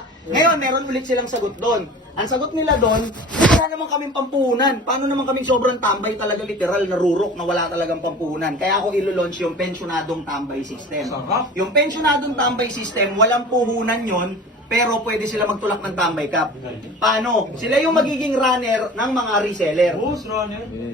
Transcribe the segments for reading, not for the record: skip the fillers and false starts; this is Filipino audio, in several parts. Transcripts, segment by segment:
Ngayon, meron ulit silang sagot doon. Ang sagot nila doon, wala naman kaming pampuhunan. Paano naman kaming sobrang tambay talaga literal na rurok na wala talagang pampuhunan? Kaya ako ilo-launch yung pensyonadong tambay system. Yung pensyonadong tambay system, walang puhunan yon, pero pwede sila magtulak ng tambay cap. Paano? Sila yung magiging runner ng mga reseller.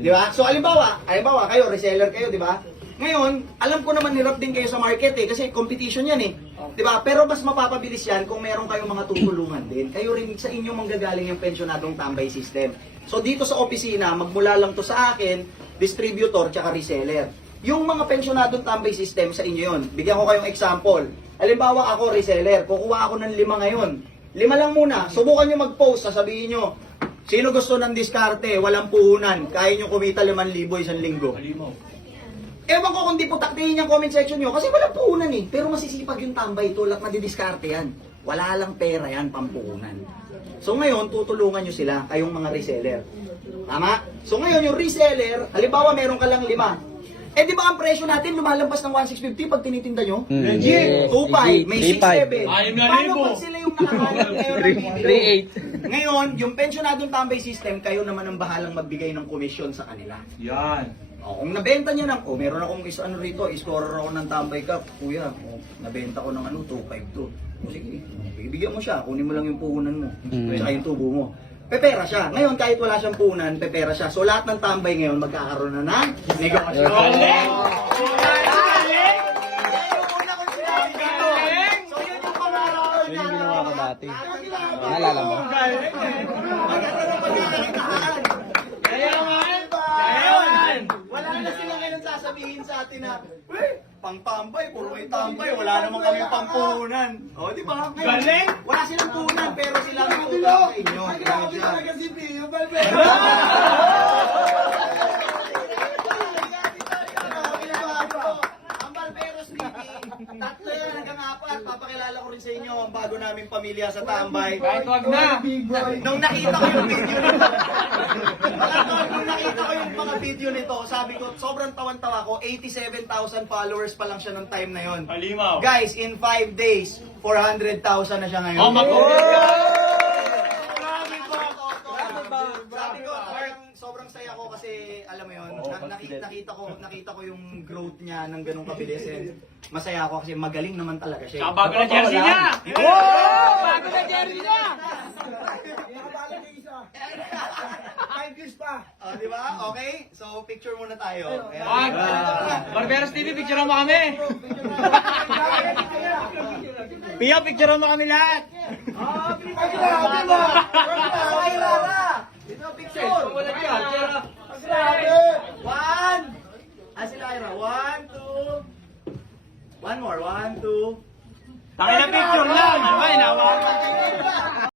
Di ba? So, alimbawa, kayo, reseller kayo, di ba? Ngayon, alam ko naman nirap din kayo sa market kasi competition yan eh. Diba? Pero mas mapapabilis yan kung meron kayong mga tutulungan din. Kayo rin sa inyo manggagaling yung pensyonadong tambay system. So dito sa opisina, magmula lang to sa akin, distributor tsaka reseller. Yung mga pensyonadong tambay system sa inyo yun. Bigyan ko kayong example. Halimbawa ako reseller, kukuha ako ng 5 ngayon. 5 lang muna. Subukan nyo mag-post, sasabihin nyo, sino gusto ng diskarte, walang puhunan, kaya nyo kumita 5,000 isang linggo. Ewan ko kung di po taktihin yung comment section nyo kasi walang puhunan eh. Pero masisipag yung tambay, tulak na didiskarte yan. Wala lang pera yan, pampuhunan. So ngayon, tutulungan nyo sila, kayong mga reseller. Tama? So ngayon, yung reseller, halimbawa meron ka lang 5. Eh di ba ang presyo natin lumalampas ng 1,650 pag tinitinda nyo? Legit! 2,500, may 6,700. Paano pag sila yung nakahanap ngayon ng bibili? 3,800. Ngayon, yung pensyonadong tambay system, kayo naman ang bahalang magbigay ng komisyon sa kanila. Yan. Kung nabenta niya ng, meron akong scorer ako ng tambay cup, kuya, nabenta ko ng 252. Sige, bibigyan mo siya, kunin mo lang yung puhunan mo, saka yung tubo mo. Pepera siya. Ngayon, kahit wala siyang puhunan, pepera siya. So, lahat ng tambay ngayon, magkakaroon na ng negosyo. So, yun yung pangarap ko Yun yung ginawa ko dati. na. Naalala mo? Magkakaroon ng pagkakakitaan. Wala na sila ngayon sasabihin sa atin na, pang-tambay, puro kayo tambay, wala naman kami pampuhunan. O, di ba? Galing! Wala silang puhunan, pero sila ang tutulong sa inyo. Grabe talaga si Pio Valverde. Ang Valveros TV, 3 yan hanggang 4. Papakilala ko rin sa inyo ang bago naming pamilya sa tambay. Kahit wag na. Nung nakita ko yung video nito, nung nakita ko yung mga video nito, sabi ko, sobrang tawan-tawa ko, 87,000 followers pa lang siya ng time na yon. Halimaw. Guys, in 5 days, 400,000 na siya ngayon. Oh, Sabi ko, sobrang saya ko kasi, alam mo yun, nakita ko yung growth niya ng ganung kabilis. Masaya ako kasi magaling naman talaga siya. Saka bago na jersey niya. Bago na jersey niya! 5 years pa. O, di ba? Okay? So, picture muna tayo. Wag. Barberos TV, picture mo kami. Pia, picture mo kami lahat. Dito, picture. One. Sila Ira. 1, 2. One more. 1, 2. Tangina picture lang. Ay, nawa.